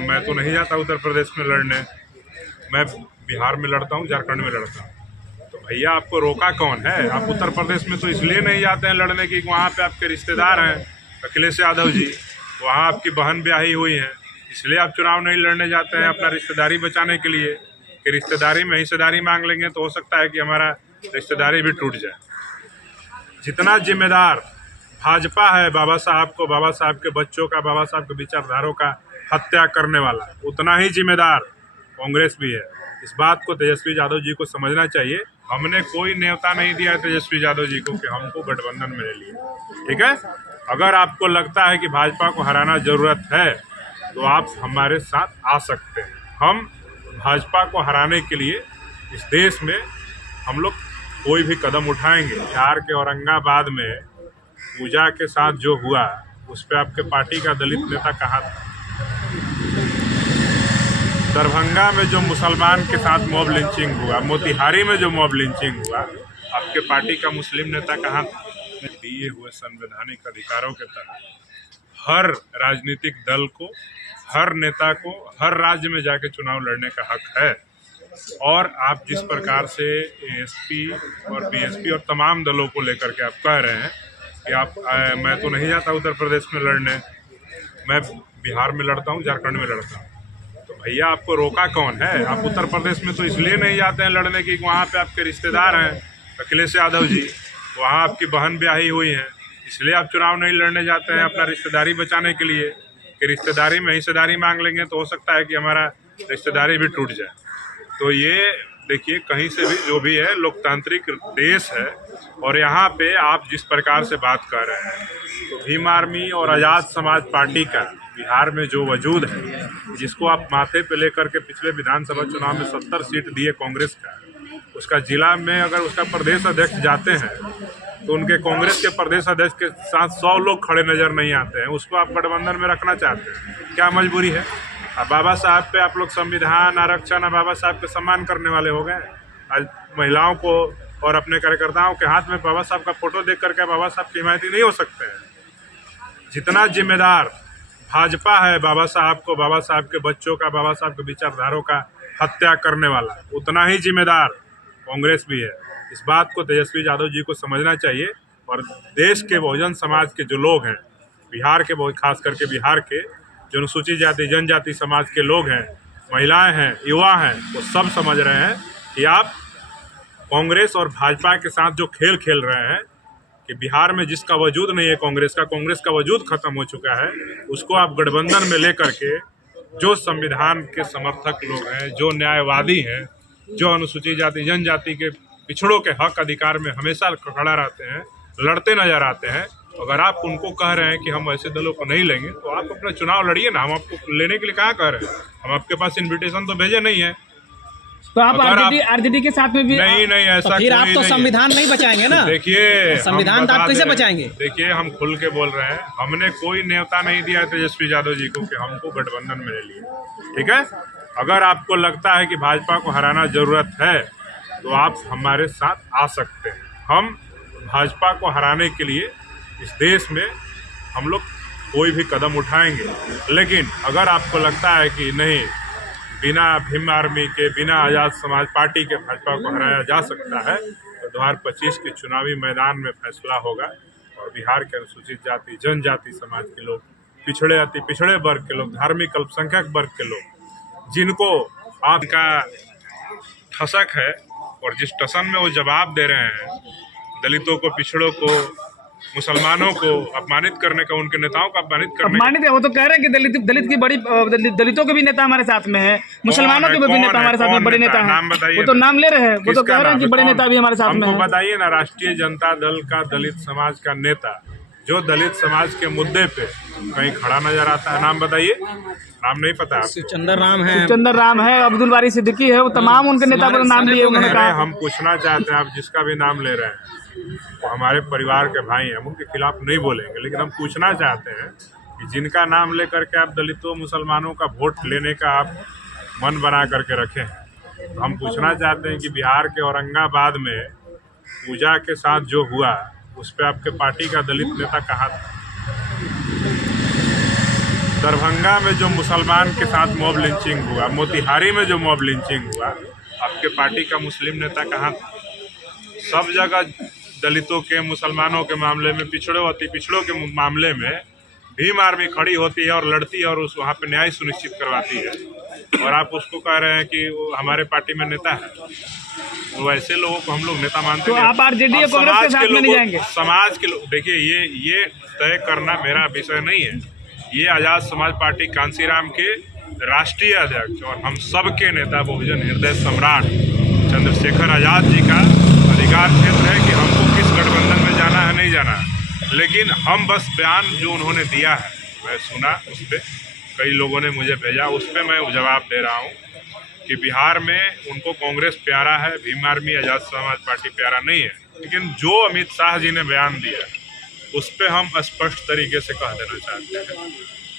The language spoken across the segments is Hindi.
मैं तो नहीं जाता उत्तर प्रदेश में लड़ने। मैं बिहार में लड़ता हूँ, झारखंड में लड़ता हूँ। तो भैया आपको रोका कौन है? आप उत्तर प्रदेश में तो इसलिए नहीं जाते हैं लड़ने की, वहाँ पे आपके रिश्तेदार हैं अखिलेश यादव जी, वहाँ आपकी बहन ब्याही हुई है, इसलिए आप चुनाव नहीं लड़ने जाते हैं अपना रिश्तेदारी बचाने के लिए कि रिश्तेदारी में हिस्सेदारी मांग लेंगे तो हो सकता है कि हमारा रिश्तेदारी भी टूट जाए। जितना जिम्मेदार भाजपा है बाबा साहब के बच्चों का, बाबा साहब के विचारधारों का हत्या करने वाला, उतना ही जिम्मेदार कांग्रेस भी है। इस बात को तेजस्वी यादव जी को समझना चाहिए। हमने कोई न्योता नहीं दिया है तेजस्वी यादव जी को कि हमको गठबंधन में ले लिए, ठीक है। अगर आपको लगता है कि भाजपा को हराना जरूरत है तो आप हमारे साथ आ सकते हैं। हम भाजपा को हराने के लिए इस देश में हम लोग कोई भी कदम उठाएंगे। बिहार के औरंगाबाद में पूजा के साथ जो हुआ उस पर आपके पार्टी का दलित नेता कहा था। दरभंगा में जो मुसलमान के साथ मॉब लिंचिंग हुआ, मोतिहारी में जो मॉब लिंचिंग हुआ, आपके पार्टी का मुस्लिम नेता कहाँ था? दिए हुए संवैधानिक अधिकारों के तहत हर राजनीतिक दल को, हर नेता को हर राज्य में जाके चुनाव लड़ने का हक है। और आप जिस प्रकार से एएसपी और बीएसपी और तमाम दलों को लेकर के आप कह रहे हैं कि मैं तो नहीं जाता उत्तर प्रदेश में लड़ने, मैं बिहार में लड़ता हूँ, झारखंड में लड़ता हूँ। तो भैया आपको रोका कौन है? आप उत्तर प्रदेश में तो इसलिए नहीं जाते हैं लड़ने की, वहाँ पे आपके रिश्तेदार हैं अखिलेश यादव जी, वहाँ आपकी बहन ब्याही हुई है, इसलिए आप चुनाव नहीं लड़ने जाते हैं अपना रिश्तेदारी बचाने के लिए कि रिश्तेदारी में हिस्सेदारी मांग लेंगे तो हो सकता है कि हमारा रिश्तेदारी भी टूट जाए। तो ये देखिए, कहीं से भी जो भी है, लोकतांत्रिक देश है और यहाँ पे आप जिस प्रकार से बात कर रहे हैं, तो भीम आर्मी और आज़ाद समाज पार्टी का बिहार में जो वजूद है, जिसको आप माथे पे लेकर के पिछले विधानसभा चुनाव में 70 सीट दिए कांग्रेस का, उसका जिला में अगर उसका प्रदेश अध्यक्ष जाते हैं तो उनके कांग्रेस के प्रदेश अध्यक्ष के साथ 100 लोग खड़े नजर नहीं आते हैं। उसको आप गठबंधन में रखना चाहते हैं, क्या मजबूरी है? अब बाबा साहब पे आप लोग संविधान, आरक्षण, बाबा साहब के सम्मान करने वाले हो गए। आज महिलाओं को और अपने कार्यकर्ताओं के हाथ में बाबा साहब का फोटो देख करके बाबा साहब की हिमायती नहीं हो सकते हैं। जितना जिम्मेदार भाजपा है बाबा साहब के बच्चों का, बाबा साहब के विचारधारों का हत्या करने वाला, उतना ही जिम्मेदार कांग्रेस भी है। इस बात को तेजस्वी यादव जी को समझना चाहिए। और देश के बहुजन समाज के जो लोग हैं, बिहार के, बहुत खास करके बिहार के जो अनुसूचित जाति जनजाति समाज के लोग हैं, महिलाएं हैं, युवा हैं, वो सब समझ रहे हैं कि आप कांग्रेस और भाजपा के साथ जो खेल खेल रहे हैं कि बिहार में जिसका वजूद नहीं है कांग्रेस का वजूद खत्म हो चुका है, उसको आप गठबंधन में लेकर के जो संविधान के समर्थक लोग हैं, जो न्यायवादी हैं, जो अनुसूचित जाति जनजाति के पिछड़ों के हक अधिकार में हमेशा खड़ा रहते हैं, लड़ते नजर आते हैं, अगर आप उनको कह रहे हैं कि हम ऐसे दलों को नहीं लेंगे तो आप अपना चुनाव लड़िए ना। हम आपको लेने के लिए कहाँ कह रहे हैं? हम आपके पास इनविटेशन तो भेजे नहीं है। तो आप आरजेडी के साथ में भी नहीं ऐसा तो फिर आप तो संविधान नहीं बचाएंगे ना। देखिए, संविधान तो आप कैसे बचाएंगे? देखिए, हम खुल के बोल रहे हैं, हमने कोई न्योता नहीं दिया है तेजस्वी यादव जी को कि हमको गठबंधन में ले लिए, ठीक है। अगर आपको लगता है कि भाजपा को हराना जरूरत है तो आप हमारे साथ आ सकते हैं। हम भाजपा को हराने के लिए इस देश में हम लोग कोई भी कदम उठाएंगे। लेकिन अगर आपको लगता है कि नहीं, बिना भीम आर्मी के, बिना आज़ाद समाज पार्टी के भाजपा को हराया जा सकता है, तो 2025 के चुनावी मैदान में फैसला होगा। और बिहार के अनुसूचित जाति जनजाति समाज के लोग, पिछड़े अति पिछड़े वर्ग के लोग, धार्मिक अल्पसंख्यक वर्ग के लोग, जिनको आपका ठसक है और जिस टसन में वो जवाब दे रहे हैं, दलितों को, पिछड़ों को, मुसलमानों को अपमानित करने का, उनके नेताओं को अपमानित करने का। वो तो कह रहे हैं कि दलित की बड़ी, दलितों के भी नेता हमारे साथ में है, मुसलमानों के भी नेता हमारे साथ में बड़े नेता हैं। नाम बताइए। वो तो नाम ले रहे हैं, वो तो कह रहे हैं कि बड़े नेता भी हमारे साथ में है। हमको बताइए ना, राष्ट्रीय जनता दल का दलित समाज का नेता जो दलित समाज के मुद्दे पे कहीं खड़ा नजर आता है, नाम बताइए। नाम नहीं पता? शिवचंद्र राम है, अब्दुल बारी सिद्दीकी है, वो तमाम उनके नेता पर नाम लिए उन्होंने कहा। हम पूछना चाहते हैं, आप जिसका भी नाम ले रहे हैं वो हमारे परिवार के भाई हैं, हम उनके खिलाफ नहीं बोलेंगे, लेकिन हम पूछना चाहते हैं कि जिनका नाम लेकर के आप दलितों, मुसलमानों का वोट लेने का आप मन बना करके रखे हैं, तो हम पूछना चाहते हैं कि बिहार के औरंगाबाद में पूजा के साथ जो हुआ उस पर आपके पार्टी का दलित नेता कहा था? दरभंगा में जो मुसलमान के साथ मॉब लिंचिंग हुआ, मोतिहारी में जो मॉब लिंचिंग हुआ, आपके पार्टी का मुस्लिम नेता कहाँ था? सब जगह दलितों के, मुसलमानों के मामले में, पिछड़ों के मामले में भीम आर्मी खड़ी होती है और लड़ती है और उस वहाँ पे न्याय सुनिश्चित करवाती है, और आप उसको कह रहे हैं कि वो हमारे पार्टी में नेता है। तो ऐसे लोगों को हम लोग नेता मानते तो हैं। आप आरजेडी या कांग्रेस के साथ में नहीं जाएंगे? समाज के लोग, देखिए ये तय करना मेरा विषय नहीं है। ये आज़ाद समाज पार्टी कांसीराम के राष्ट्रीय अध्यक्ष और हम सबके नेता, बहुजन हृदय सम्राट चंद्रशेखर आज़ाद जी का अधिकार क्षेत्र है कि हमको किस गठबंधन में जाना है, नहीं जाना है। लेकिन हम बस बयान जो उन्होंने दिया है, मैं सुना, उस पर कई लोगों ने मुझे भेजा, उस पर मैं जवाब दे रहा हूँ कि बिहार में उनको कांग्रेस प्यारा है, भीम आर्मी आज़ाद समाज पार्टी प्यारा नहीं है। लेकिन जो अमित शाह जी ने बयान दिया उस पर हम स्पष्ट तरीके से कह देना चाहते हैं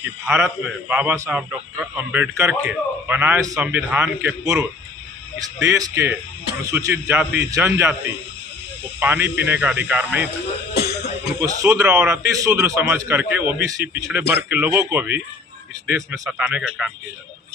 कि भारत में बाबा साहब डॉक्टर अंबेडकर के बनाए संविधान के पूर्व इस देश के अनुसूचित जाति जनजाति को पानी पीने का अधिकार नहीं था। उनको शूद्र और अति शूद्र समझ करके ओबीसी पिछड़े वर्ग के लोगों को भी इस देश में सताने का काम किया जाता है।